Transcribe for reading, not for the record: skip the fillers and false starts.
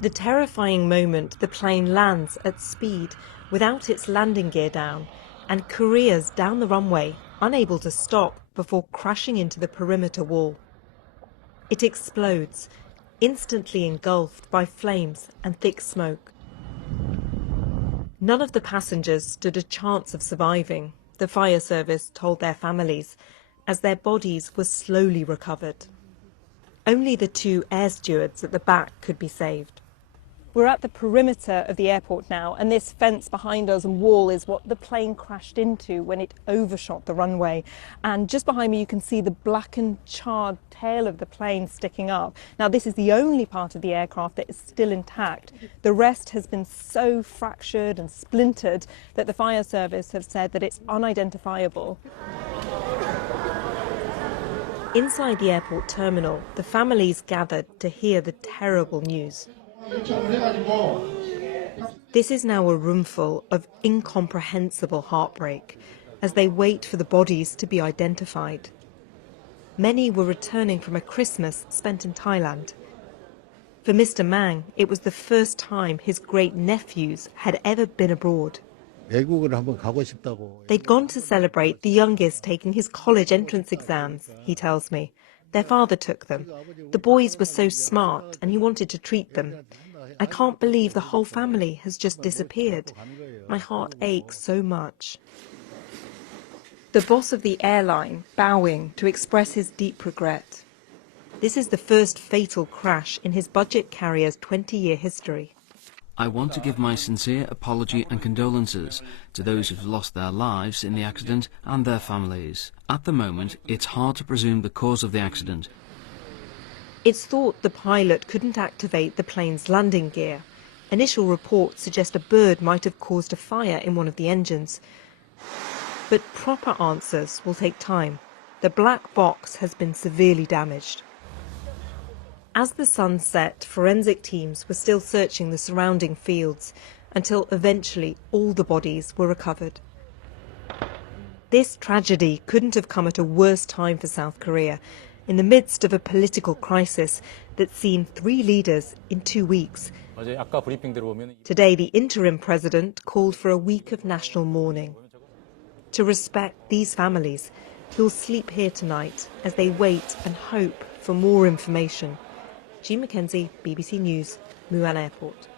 The terrifying moment the plane lands at speed without its landing gear down and careers down the runway, unable to stop before crashing into the perimeter wall. It explodes, instantly engulfed by flames and thick smoke. None of the passengers stood a chance of surviving, the fire service told their families, as their bodies were slowly recovered. Only the 2 air stewards at the back could be saved. We're at the perimeter of the airport now, and this fence behind us and wall is what the plane crashed into when it overshot the runway. And just behind me you can see the blackened, charred tail of the plane sticking up. Now this is the only part of the aircraft that is still intact. The rest has been so fractured and splintered that the fire service have said that it's unidentifiable. Inside the airport terminal, the families gathered to hear the terrible news. This is now a roomful of incomprehensible heartbreak as they wait for the bodies to be identified. Many were returning from a Christmas spent in Thailand. For Mr. Mang, it was the first time his great-nephews had ever been abroad. They'd gone to celebrate the youngest taking his college entrance exams, he tells me. Their father took them. The boys were so smart and he wanted to treat them. I can't believe the whole family has just disappeared. My heart aches so much. The boss of the airline bowing to express his deep regret. This is the first fatal crash in his budget carrier's 20-year history. I want to give my sincere apology and condolences to those who've lost their lives in the accident and their families. At the moment, it's hard to presume the cause of the accident. It's thought the pilot couldn't activate the plane's landing gear. Initial reports suggest a bird might have caused a fire in one of the engines. But proper answers will take time. The black box has been severely damaged. As the sun set, forensic teams were still searching the surrounding fields until eventually all the bodies were recovered. This tragedy couldn't have come at a worse time for South Korea, in the midst of a political crisis that's seen 3 leaders in 2 weeks. Today, the interim president called for a week of national mourning. To respect these families, he'll sleep here tonight as they wait and hope for more information. Jean Mackenzie, BBC News, Muan Airport.